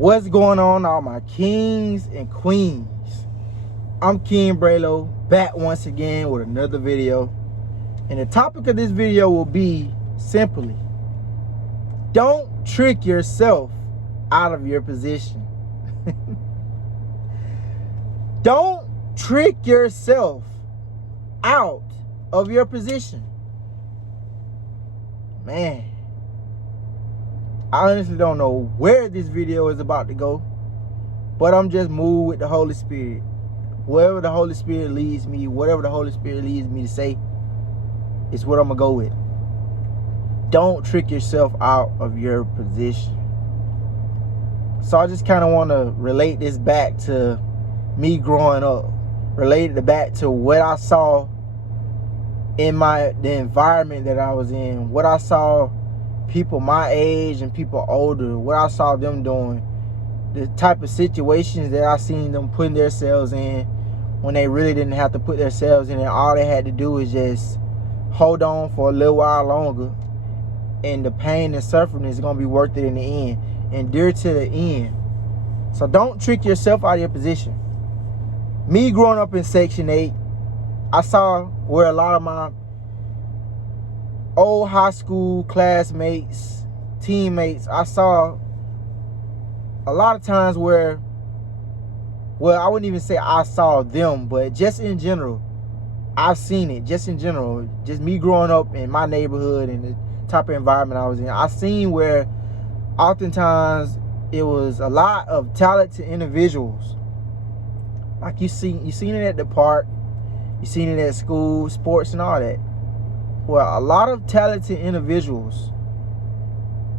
What's going on, all my kings and queens? I'm Kingbrayloquotes, back once again with another video. And the topic of this video will be simply, don't trick yourself out of your position. Don't trick yourself out of your position. Man, I honestly don't know where this video is about to go, but I'm just moved with the Holy Spirit. Wherever the Holy Spirit leads me, whatever the Holy Spirit leads me to say, is what I'm going to go with. Don't trick yourself out of your position. So I just kind of want to relate this back to me growing up. Relate it back to what I saw in the environment that I was in. What I saw people my age and people older, what I saw them doing, the type of situations that I seen them putting themselves in when they really didn't have to put themselves in, and all they had to do is just hold on for a little while longer, and the pain and suffering is going to be worth it in the end. Endure to the end. So don't trick yourself out of your position. Me growing up in Section 8, I saw where a lot of my old high school classmates, teammates, I saw a lot of times where, well, I wouldn't even say I saw them, but just in general, I've seen it. Just in general, just me growing up in my neighborhood and the type of environment I was in, I seen where oftentimes it was a lot of talented individuals. Like you seen it at the park, you seen it at school, sports and all that. Well, a lot of talented individuals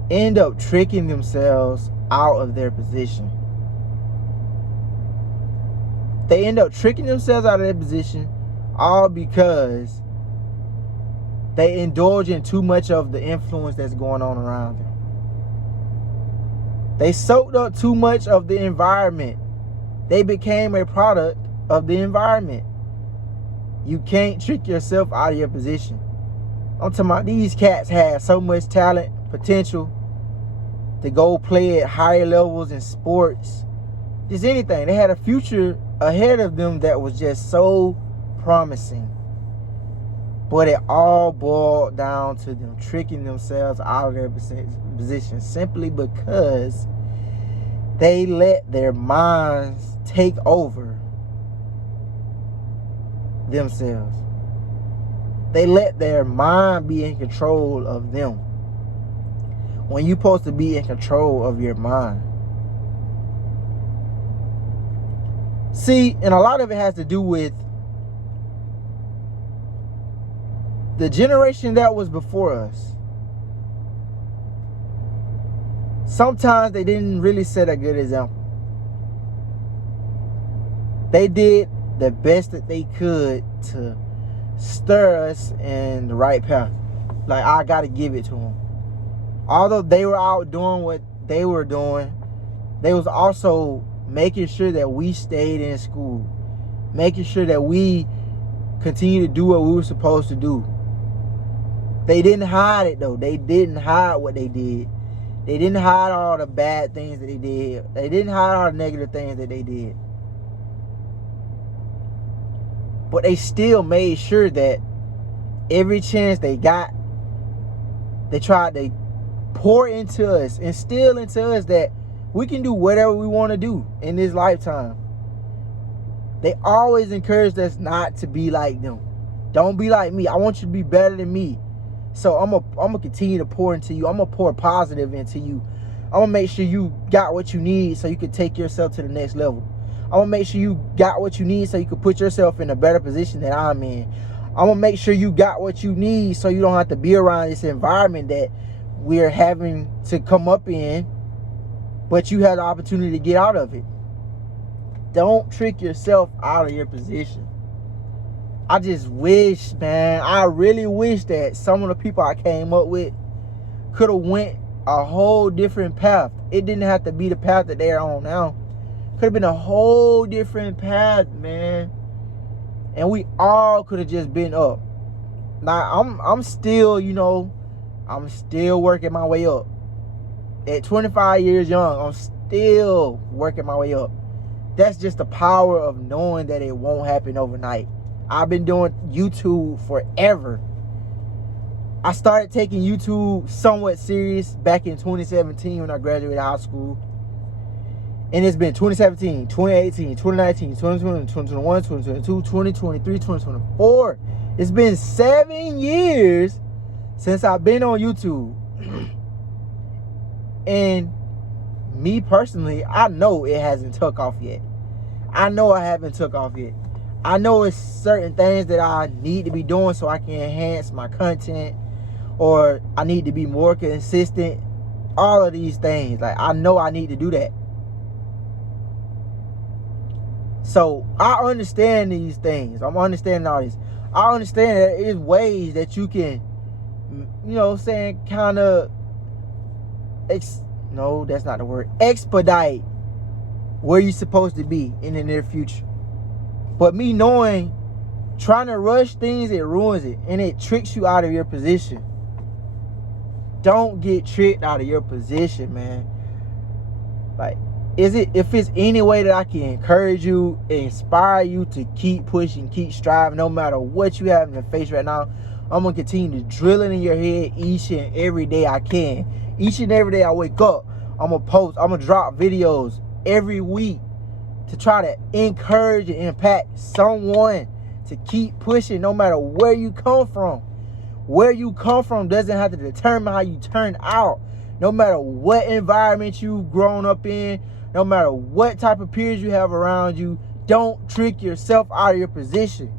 end up tricking themselves out of their position. They end up tricking themselves out of their position all because they indulge in too much of the influence that's going on around them. They soaked up too much of the environment. They became a product of the environment. You can't trick yourself out of your position. I'm talking about these cats had so much talent, potential to go play at higher levels in sports. Just anything. They had a future ahead of them that was just so promising. But it all boiled down to them tricking themselves out of their position simply because they let their minds take over themselves. They let their mind be in control of them when you're supposed to be in control of your mind. See, and a lot of it has to do with the generation that was before us. Sometimes they didn't really set a good example. They did the best that they could to stir us in the right path. Like, I gotta give it to them. Although they were out doing what they were doing, they was also making sure that we stayed in school, making sure that we continue to do what we were supposed to do. They didn't hide it though. They didn't hide what they did. They didn't hide all the bad things that they did. They didn't hide all the negative things that they did. But they still made sure that every chance they got, they tried to pour into us, instill into us that we can do whatever we want to do in this lifetime. They always encouraged us not to be like them. Don't be like me. I want you to be better than me. So I'm gonna continue to pour into you. I'm gonna pour positive into you. I'm gonna make sure you got what you need so you can take yourself to the next level. I'm gonna make sure you got what you need so you can put yourself in a better position than I'm in. I'm gonna make sure you got what you need so you don't have to be around this environment that we're having to come up in, but you had the opportunity to get out of it. Don't trick yourself out of your position. I just wish, man, I really wish that some of the people I came up with could have went a whole different path. It didn't have to be the path that they're on now. Could have been a whole different path, man. And we all could have just been up. Now, I'm still, I'm still working my way up. At 25 years young, still working my way up. That's just the power of knowing that it won't happen overnight. I've been doing YouTube forever. I started taking YouTube somewhat serious back in 2017 when I graduated high school. And it's been 2017, 2018, 2019, 2020, 2021, 2022, 2023, 2024. It's been 7 years since I've been on YouTube. And me personally, I know it hasn't took off yet. I know I haven't took off yet. I know it's certain things that I need to be doing so I can enhance my content, or I need to be more consistent. All of these things, like, I know I need to do that. So I understand these things. I'm understanding all this. I understand that there's ways that you can, you know what I'm saying, kind of, no, that's not the word, expedite where you're supposed to be in the near future. But me knowing, trying to rush things, it ruins it, and it tricks you out of your position. Don't get tricked out of your position, man. Like, if it's any way that I can encourage you, inspire you to keep pushing, keep striving, no matter what you have in the face right now, I'm going to continue to drill it in your head each and every day I can. Each and every day I wake up, I'm going to post, I'm going to drop videos every week to try to encourage and impact someone to keep pushing no matter where you come from. Where you come from doesn't have to determine how you turn out. No matter what environment you've grown up in, no matter what type of peers you have around you, don't trick yourself out of your position.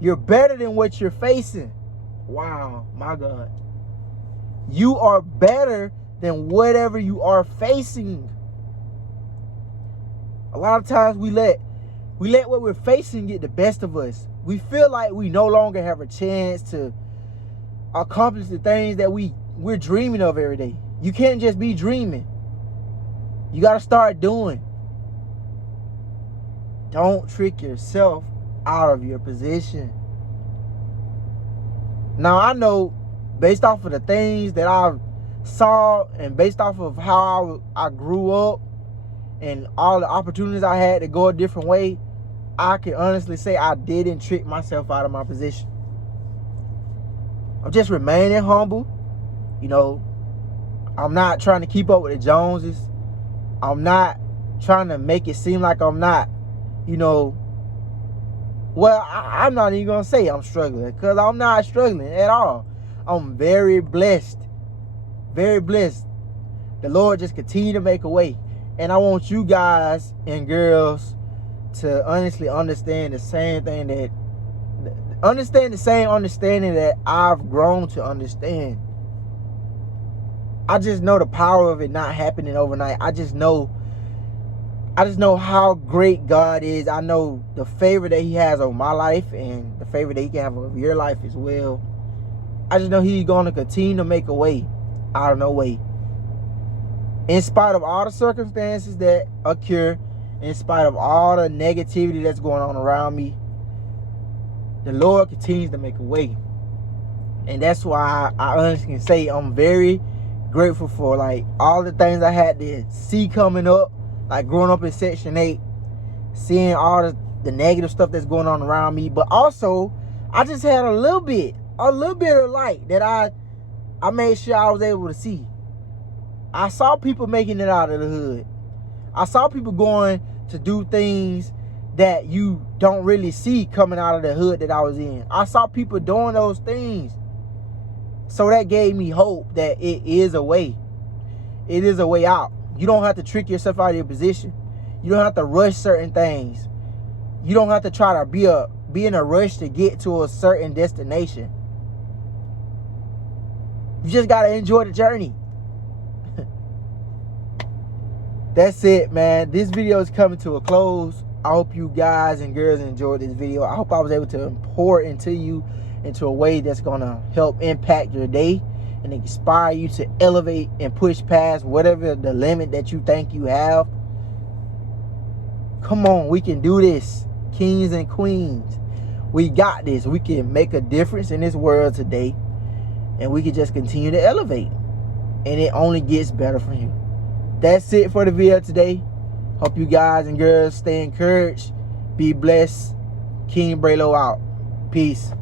You're better than what you're facing. Wow, my God. You are better than whatever you are facing. A lot of times we let what we're facing get the best of us. We feel like we no longer have a chance to accomplish the things that we're dreaming of every day. You can't just be dreaming. You got to start doing. Don't trick yourself out of your position. Now, I know, based off of the things that I saw and based off of how I grew up and all the opportunities I had to go a different way, I can honestly say I didn't trick myself out of my position. I'm just remaining humble. You know, I'm not trying to keep up with the Joneses. I'm not trying to make it seem like I'm not, you know, well, I'm not even going to say I'm struggling, because I'm not struggling at all. I'm very blessed. Very blessed. The Lord just continue to make a way. And I want you guys and girls to honestly understand the same thing that, the same understanding that I've grown to understand. I just know the power of it not happening overnight. I just know how great God is. I know the favor that he has on my life and the favor that he can have on your life as well. I just know he's going to continue to make a way out of no way. In spite of all the circumstances that occur, in spite of all the negativity that's going on around me, the Lord continues to make a way. And that's why I honestly can say I'm very grateful for, like, all the things I had to see coming up, like growing up in Section 8, seeing all the negative stuff that's going on around me. But also, I just had a little bit of light that I made sure I was able to see. I saw people making it out of the hood. I saw people going to do things that you don't really see coming out of the hood that I was in. I saw people doing those things. So that gave me hope that it is a way. It is a way out. You don't have to trick yourself out of your position. You don't have to rush certain things. You don't have to try to be in a rush to get to a certain destination. You just got to enjoy the journey. That's it, man. This video is coming to a close. I hope you guys and girls enjoyed this video. I hope I was able to pour into you into a way that's going to help impact your day and inspire you to elevate and push past whatever the limit that you think you have. Come on, we can do this. Kings and queens, we got this. We can make a difference in this world today, and we can just continue to elevate, and it only gets better from here. that's it for the video today. Hope you guys and girls stay encouraged. Be blessed. Kingbrayloquotes out. Peace.